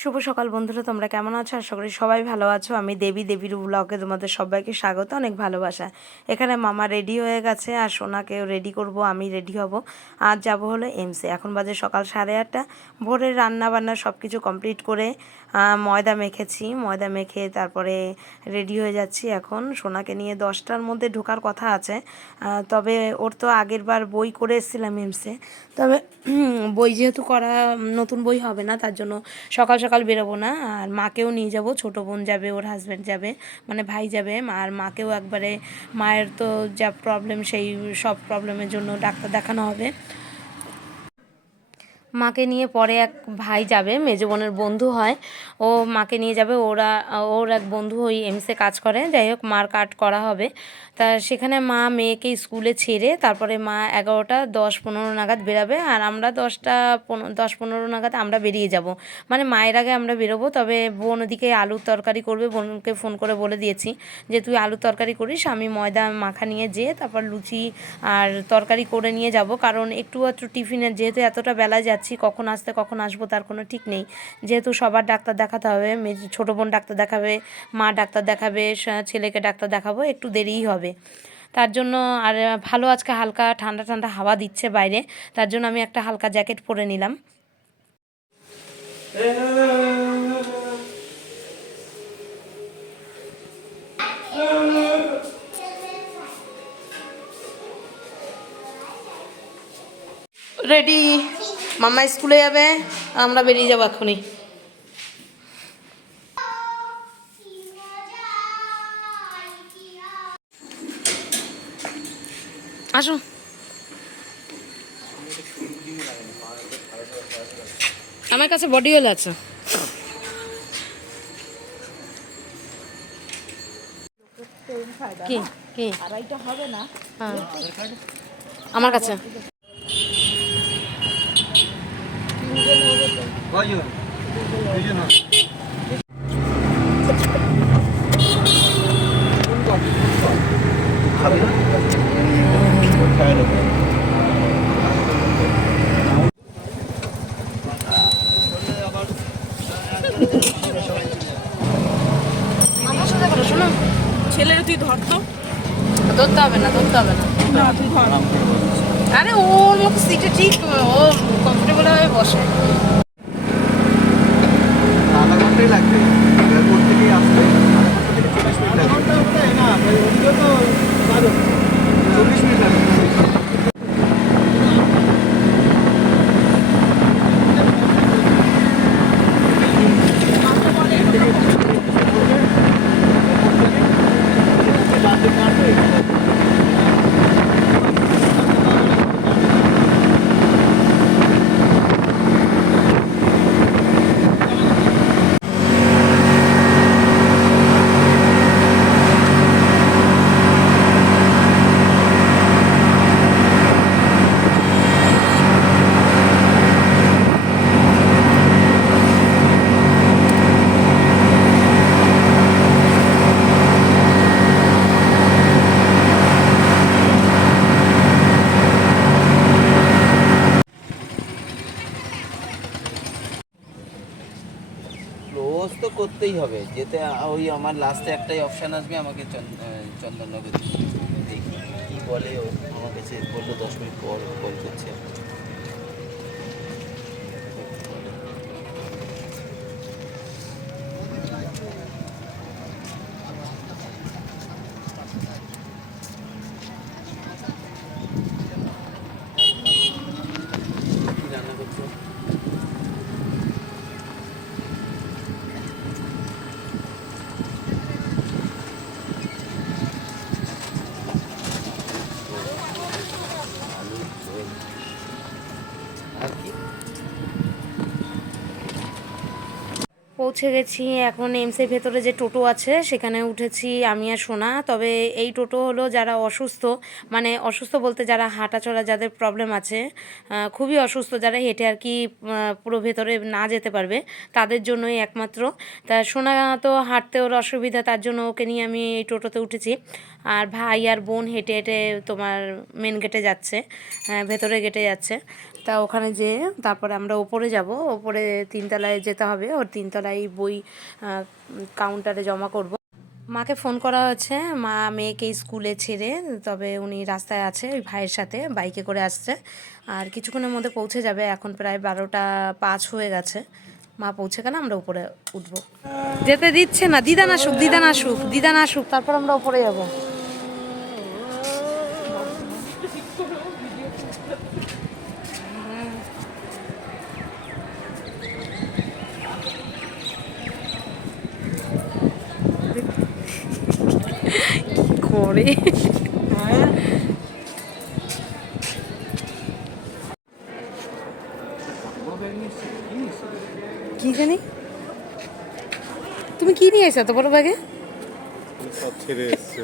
শুভ সকাল বন্ধুরা, তোমরা কেমন আছো? আশা করি সবাই ভালো আছো। আমি দেবী, দেবীর ব্লগে তোমাদের সবাইকে স্বাগত, অনেক ভালোবাসা। এখানে মামা রেডি হয়ে গেছে, আর সোনাকেও রেডি করব, আমি রেডি হব। আর যাব হলো এমসে এখন বাজে সকাল সাড়ে আটটা। ভোরের রান্না বান্না সব কিছু কমপ্লিট করে ময়দা মেখেছি। ময়দা মেখে তারপরে রেডি হয়ে যাচ্ছি এখন। সোনাকে নিয়ে দশটার মধ্যে ঢোকার কথা আছে। তবে ওর তো আগের বার বই করে এসেছিলাম এমসে তবে বই যেহেতু করা, নতুন বই হবে না, তার জন্য সকাল সকাল বেরোবো না, আর মাকেও নিয়ে যাব, ছোট বোন যাবে, ওর হাজব্যান্ড যাবে মানে ভাই যাবে, আর মাকেও একবারে মায়ের তো যা প্রবলেম সেই সব প্রবলেমের জন্য ডাক্তার দেখানো হবে। মাকে নিয়ে পরে এক ভাই যাবে, মেজো বোনের বন্ধু হয়। ও মাকে নিয়ে যাবে, ওরা, ওর এক বন্ধু ওই এমসে কাজ করে। যাই হোক, মার কাট করা হবে। তা সেখানে মা মেয়েকে স্কুলে ছেড়ে তারপরে মা এগারোটা, দশ, পনেরো নাগাদ বেরাবে। আর আমরা দশটা পনেরো দশ, পনেরো নাগাদ আমরা বেরিয়ে যাব। মানে মায়ের আগে আমরা বেরোবো, তবে বোন ওদিকে আলুর তরকারি করবে। বোনকে ফোন করে বলে দিয়েছি যে, তুই আলুর তরকারি করিস, আমি ময়দা মাখা নিয়ে যেয়ে তারপর লুচি আর তরকারি করে নিয়ে যাব। কারণ একটু একটু টিফিনের, যেহেতু এতটা বেলা যাচ্ছি কখন আসতে, কখন আসব, তার কোনো ঠিক নেই। যেহেতু সবার ডাক্তার দেখাতে হবে ছোটো বোন ডাক্তার দেখাবে, মা ডাক্তার দেখাবে ছেলেকে ডাক্তার দেখাবো, একটু দেরিই হবে। তার জন্য আর ভালো আজকে হালকা ঠান্ডা ঠান্ডা হাওয়া দিচ্ছে বাইরে, তার জন্য আমি একটা হালকা জ্যাকেট পরে নিলাম। রেডি মামা স্কুলে যাবে আমরা বেরিয়ে যাব এখনই আসো। আমার কাছে বডি অয়েল আছে। কি? কি? আড়াইটা হবে না। হ্যাঁ। আমার কাছে। দুজন আমার সাথে করো শোনো। ছেলের তুই ধর তো। ধরতে হবে না ধরতে হবে না। না তুই ধর। আরে ওর মতো সিটে ঠিক ও কমফোর্টেবল হয়ে বসে আধা ঘন্টাই লাগবে এয়ারপোর্ট থেকে আসতে আধা ঘণ্টা থেকে চল্লিশ মিনিট লাগবে চল্লিশ মিনিট লাগবে ক্লোজ তো করতেই হবে? যেতে, ওই আমার লাস্টে একটাই অপশান আসবে, আমাকে চন্দননগর। দেখি কী বলে ও আমার কাছে বলল, দশ মিনিট পর কল করছে কি রান্না করছ আলু ঝোল আর কি পৌঁছে গেছি। এখন এমসের ভেতরে যে টোটো আছে, সেখানে উঠেছি আমি আর সোনা। তবে এই টোটো হলো যারা অসুস্থ মানে অসুস্থ বলতে যারা হাঁটা চলা যাদের প্রবলেম আছে খুবই অসুস্থ, যারা হেঁটে আর কি পুরো ভেতরে না যেতে পারবে, তাদের জন্যই একমাত্র। তা সোনা তো হাঁটতে ওর অসুবিধা, তার জন্য ওকে নিয়ে আমি এই টোটোতে উঠেছি। আর ভাই আর বোন হেঁটে হেঁটে তোমার মেন গেটে যাচ্ছে ভেতরে গেটে যাচ্ছে। তা ওখানে যেয়ে তারপরে আমরা ওপরে যাব। ওপরে তিনতলায় যেতে হবে। ওর তিনতলায় বই কাউন্টারে জমা করব। মাকে ফোন করা হয়েছে মা মেয়েকে স্কুলে ছেড়ে, তবে উনি রাস্তায় আছে, ওই ভাইয়ের সাথে বাইকে করে আসছে। আর কিছুক্ষণের মধ্যে পৌঁছে যাবে। এখন প্রায় বারোটা পাঁচ হয়ে গেছে। মা পৌঁছে গেলে আমরা উপরে উঠবো। যেতে দিচ্ছে না। দিদান আসুক দিদান আসুক দিদান আসুক, তারপর আমরা উপরে যাব। কি জানি? তুমি কি নিয়ে এসো তো বড় ব্যাগে? ছেড়ে এসছে।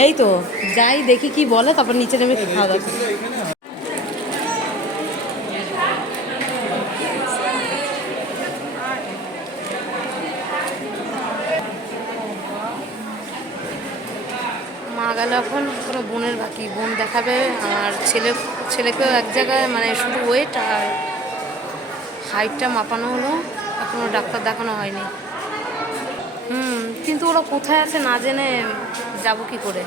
এই তো, যাই দেখি কি বলে, তারপর নিচে নেমে খাওয়া দাওয়া মা গেল এখন, কোনো বোনের বাকি। বোন দেখাবে, আর ছেলে, ছেলেকেও এক জায়গায় মানে শুধু ওয়েট আর হাইটটা মাপানো হলো। এখনও ডাক্তার দেখানো হয়নি। হুম, কিন্তু ওরা কোথায় আছে না জেনে যাব কি করে?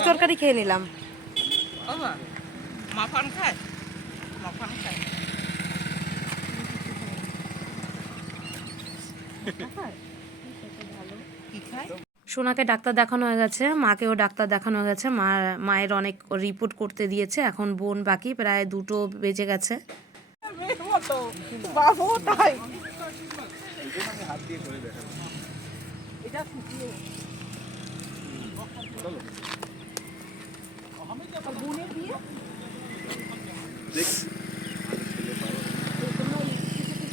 লুচি তরকারি খেয়ে নিলাম। বাবা মাফান খায়? মাফান খায়। সোনাকে ডাক্তার দেখানো হয়ে গেছে মাকেও ডাক্তার দেখানো হয়ে গেছে। মা মায়ের অনেক রিপোর্ট করতে দিয়েছে এখন বোন বাকি প্রায় দুটো বেজে গেছে। এটা বোনের বিয়ে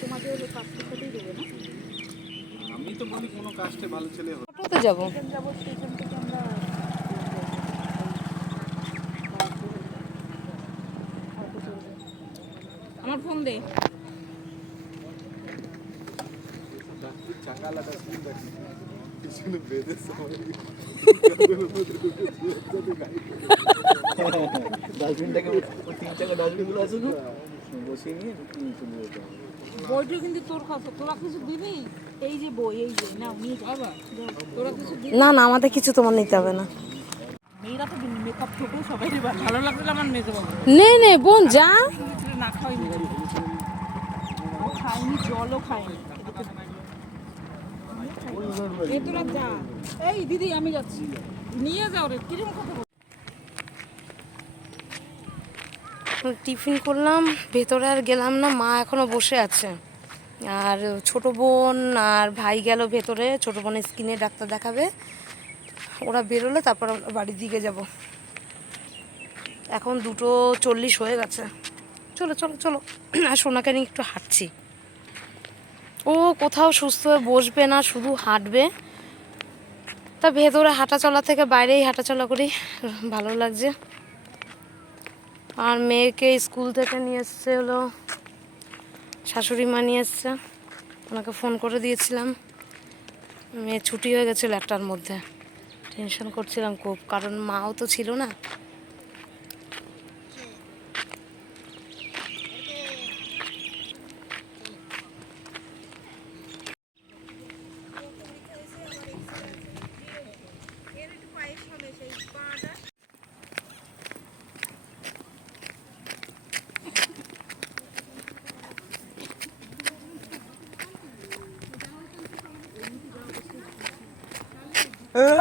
তোমাদের হলো পাসপোর্টটাই দেবে না আমি তো বলি কোনো কাজটা ভালো ছেলে হবে টোটোতে যাব? যাব স্টেশন থেকে আমরা আমার ফোন দে। চাকা লাগা পিছনে বেঁধে সবাই। ডাস্টবিনটাকে তিন চাকা ডাস্টবিনগুলো আছে তো বসিয়ে নিয়ে চলে যেতে হবে। বইটা কিন্তু তোর কাছে। তোরা কিছু দিবি? এই যে বই এই যে না নিয়ে যাবা তোরা কিছু না না আমাদের কিছু তোমার নিতে হবে না। মেয়েরা তো মেকআপ সবাই ভালো লাগলে আমার নে নে বোন যা। না খাইনি জলও খাইনি তোরা যা। এই দিদি আমি যাচ্ছি। নিয়ে যাও রে কিরম কথা বল- টিফিন করলাম, ভেতরে আর গেলাম না, মা এখনও বসে আছে। আর ছোট বোন আর ভাই গেল ভেতরে, ছোট বোনের স্কিনে ডাক্তার দেখাবে। ওরা বেরোলে তারপর আমরা বাড়ির দিকে যাব। এখন দুটো চল্লিশ হয়ে গেছে। চলো চলো চলো। আর সোনাকে নিয়ে একটু হাঁটছি। ও কোথাও সুস্থ হয়ে বসবে না, শুধু হাঁটবে। তা ভেতরে হাঁটা চলা থেকে বাইরেই হাঁটা চলা করি, ভালো লাগছে। আর মেয়েকে স্কুল থেকে নিয়ে এসছে হলো, শাশুড়ি মা নিয়ে এসছে। ওনাকে ফোন করে দিয়েছিলাম। মেয়ে ছুটি হয়ে গেছিল একটার মধ্যে। টেনশন করছিলাম খুব, কারণ মাও তো ছিল না। এখানে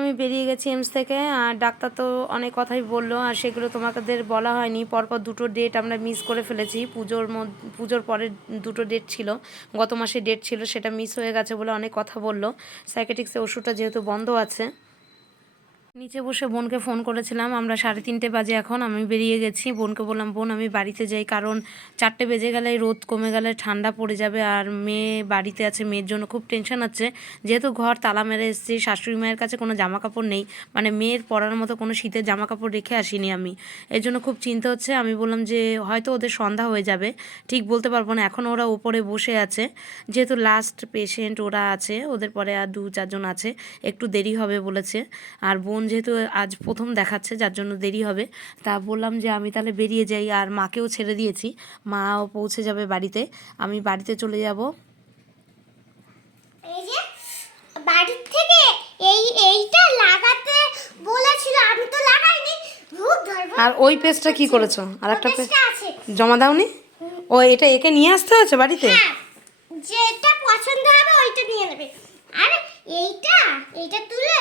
আমি বেরিয়ে গেছি এমস থেকে, আর ডাক্তার তো অনেক কথাই বলল, আর সেগুলো তোমাদের বলা হয়নি। পরপর দুটো ডেট আমরা মিস করে ফেলেছি। পুজোর মধ্যে পুজোর পরে দুটো ডেট ছিল। গত মাসে ডেট ছিল, সেটা মিস হয়ে গেছে বলে অনেক কথা বলল। সাইকেটিক্সের ওষুধটা যেহেতু বন্ধ আছে নিচে বসে বোনকে ফোন করেছিলাম, আমরা সাড়ে তিনটে বাজে এখন, আমি বেরিয়ে গেছি। বোনকে বললাম, বোন, আমি বাড়িতে যাই, কারণ চারটে বেজে গেলে রোদ কমে গেলে ঠান্ডা পড়ে যাবে আর মেয়ে বাড়িতে আছে, মেয়ের জন্য খুব টেনশন আছে। যেহেতু ঘর তালা মেরে এসেছি, শাশুড়ি মায়ের কাছে কোনো জামা কাপড় নেই মানে মেয়ের পরার মতো কোনো শীতের জামা কাপড় রেখে আসিনি আমি। এর জন্য খুব চিন্তা হচ্ছে, আমি বললাম যে হয়তো ওদের সন্ধ্যা হয়ে যাবে, ঠিক বলতে পারব না, এখন ওরা ওপরে বসে আছে। যেহেতু লাস্ট পেশেন্ট ওরা আছে, ওদের পরে আর দু চারজন আছে, একটু দেরি হবে বলেছে। আর বোন যেহেতু আজ প্রথম দেখাচ্ছে যার জন্য দেরি হবে। তা বললাম যে আমি তাহলে বেরিয়ে যাই আর মাকেও ছেড়ে দিয়েছি। মাও পৌঁছে যাবে বাড়িতে। আমি বাড়িতে চলে যাব। বাড়ির থেকে এই এইটা লাগাতে বলেছিল আমি তো লাগাইনি। আর ওই পেজটা কি করেছ? আর একটা আছে। জমা দাওনি? ও এটা একে নিয়ে আসতে হয়েছে বাড়িতে? হ্যাঁ যেটা পছন্দ হবে ওইটা নিয়ে নেবে। আর এইটা এইটা তুলে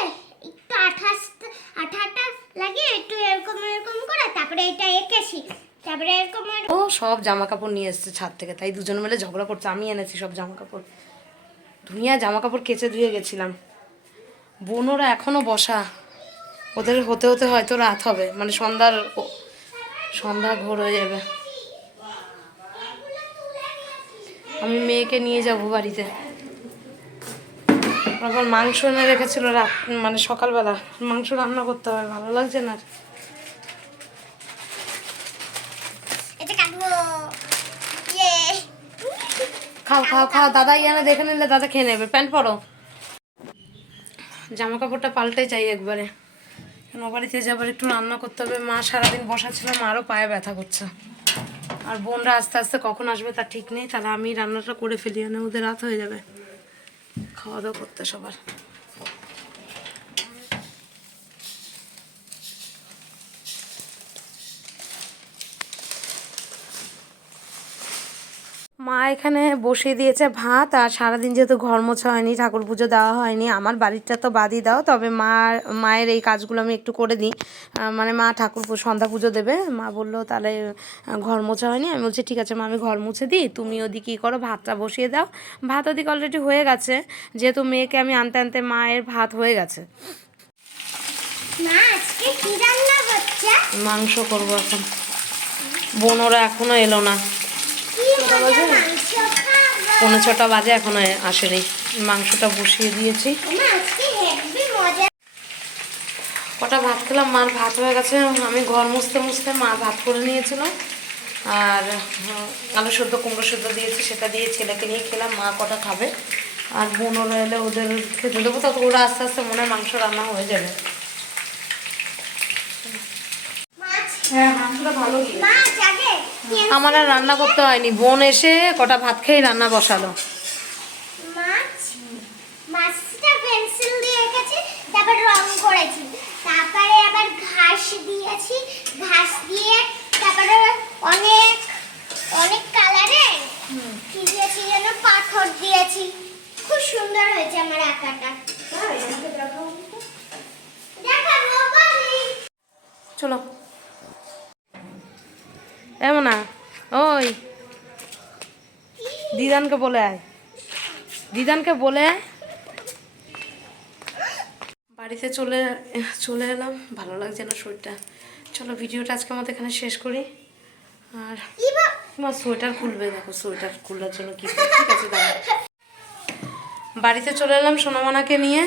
একটু আঠাশ, আঠাটা লাগিয়ে একটু এরকম এরকম করে তারপরে এটা এঁকেছি তারপরে এরকম ও, সব জামা কাপড় নিয়ে এসেছে ছাদ থেকে। তাই দুজন মিলে ঝগড়া করছে, আমি এনেছি সব জামা কাপড় ধুইয়া জামা কাপড় কেচে ধুয়ে গেছিলাম। বোনরা এখনও বসা। ওদের হতে হতে হয়তো রাত হবে। মানে সন্ধ্যার সন্ধ্যা ঘোর হয়ে যাবে। আমি মেয়েকে নিয়ে যাব বাড়িতে। আবার মাংস এনে রেখেছিল রাত মানে সকালবেলা। মাংস রান্না করতে হবে ভালো লাগছে না ইয়ে। খাও খাও খাও। দাদা ইয়ানে দেখে নিলে দাদা খেয়ে নেবে। প্যান্ট পরো। জামা কাপড়টা পাল্টে চাই একবারে। কেন ও বাড়িতে যাবার একটু রান্না করতে হবে। মা সারাদিন বসা ছিল মারও পায়ে ব্যথা করছে। আর বোনরা আস্তে আস্তে কখন আসবে তার ঠিক নেই। তাহলে আমি রান্নাটা করে ফেলি না ওদের রাত হয়ে যাবে। খাওয়া দাওয়া করতে সবার মা এখানে বসিয়ে দিয়েছে ভাত আর সারাদিন যেহেতু ঘর মোছা হয়নি ঠাকুর পুজো দেওয়া হয়নি আমার বাড়িটা তো বাদই দাও তবে মা মায়ের এই কাজগুলো আমি একটু করে দিই। মানে মা ঠাকুর সন্ধ্যা পুজো দেবে মা বলল তাহলে ঘর মোছা হয়নি আমি বলছি ঠিক আছে মা আমি ঘর মুছে দিই তুমি ওদিকে কী করো ভাতটা বসিয়ে দাও। ভাত ওদিকে অলরেডি হয়ে গেছে যেহেতু মেয়েকে আমি আনতে আনতে মায়ের ভাত হয়ে গেছে। মাংস করব এখন। বোনরা এখনও এলো না। মাংস ছটা বাজে এখনও আসেনি। মাংসটা বসিয়ে দিয়েছি। কটা ভাত খেলাম? মার ভাত হয়ে গেছে। আমি ঘর মুছতে মুছতে মা ভাত করে নিয়েছিল। আর আলু সেদ্ধ কুমড়ো সেদ্ধ দিয়েছি সেটা দিয়ে ছেলেকে নিয়ে খেলাম। মা কটা খাবে? আর বোনরা এলে ওদের খেতে দেবো। তত ওরা আস্তে আস্তে মনে হয় মাংস রান্না হয়ে যাবে। হ্যাঁ মাংসটা ভালো আমার আর রান্না করতে হয়নি। বোন এসে কটা ভাত খেয়ে রান্না বসালো। মাছ মাছটা পেন্সিল দিয়ে এঁকেছি তারপর করেছি। তারপরে আবার ঘাস দিয়েছি ঘাস দিয়ে তারপরে অনেক অনেক কালারের কি দিয়েছি যেন? পাথর দিয়েছি। খুব সুন্দর হয়েছে আমার আঁকাটা। চলো। এমন ওই। দিদানকে বলে আয়। দিদানকে বলে বাড়িতে চলে চলে এলাম। ভালো লাগছে না শরীরটা। চলো, ভিডিওটা আজকে আমাদের এখানে শেষ করি। আর তোমার সোয়েটার খুলবে। দেখো, সোয়েটার খুলার জন্য কি ঠিক আছে, দাঁড়াও। বাড়িতে চলে এলাম সোনামানাকে নিয়ে।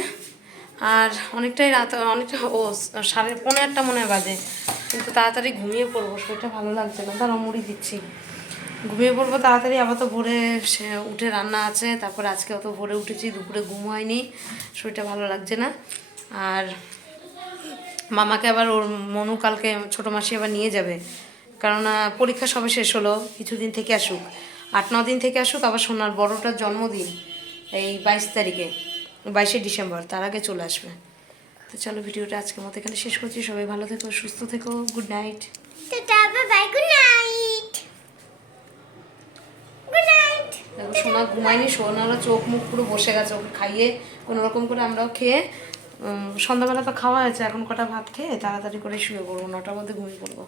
আর অনেকটাই রাত, অনেকটা, ও সাড়ে পনেরো একটা মনে হয় বাজে। কিন্তু তাড়াতাড়ি ঘুমিয়ে পড়ব, শরীরটা ভালো লাগছে না তারা মুড়ি দিচ্ছি। ঘুমিয়ে পড়ব তাড়াতাড়ি আবার তো ভোরে উঠে রান্না আছে, তারপর আজকে অত ভোরে উঠেছি, দুপুরে ঘুম হয়নি, শরীরটা ভালো লাগছে না। আর মামাকে আবার ওর মনু কালকে ছোটো মাসি আবার নিয়ে যাবে, কেননা পরীক্ষা সবে শেষ হলো, কিছুদিন থেকে আসুক। আট, ন দিন থেকে আসুক, আবার সোনার বড়টার জন্মদিন, এই বাইশ তারিখে, বাইশে ডিসেম্বর, তার আগে চলে আসবে। তো চলো ভিডিওটা আজকের মতো এখানে শেষ করছি। সবাই ভালো থেকো সুস্থ থেকো গুড নাইট সোনা ঘুমায়নি সোনারও চোখ মুখ পুরো বসে গেছে ওকে খাইয়ে কোনো রকম করে আমরাও খেয়ে সন্ধ্যাবেলা তো খাওয়া হয়েছে এখন কটা ভাত খেয়ে তাড়াতাড়ি করে শুয়ে পড়ব নটার মধ্যে ঘুমিয়ে পড়ব।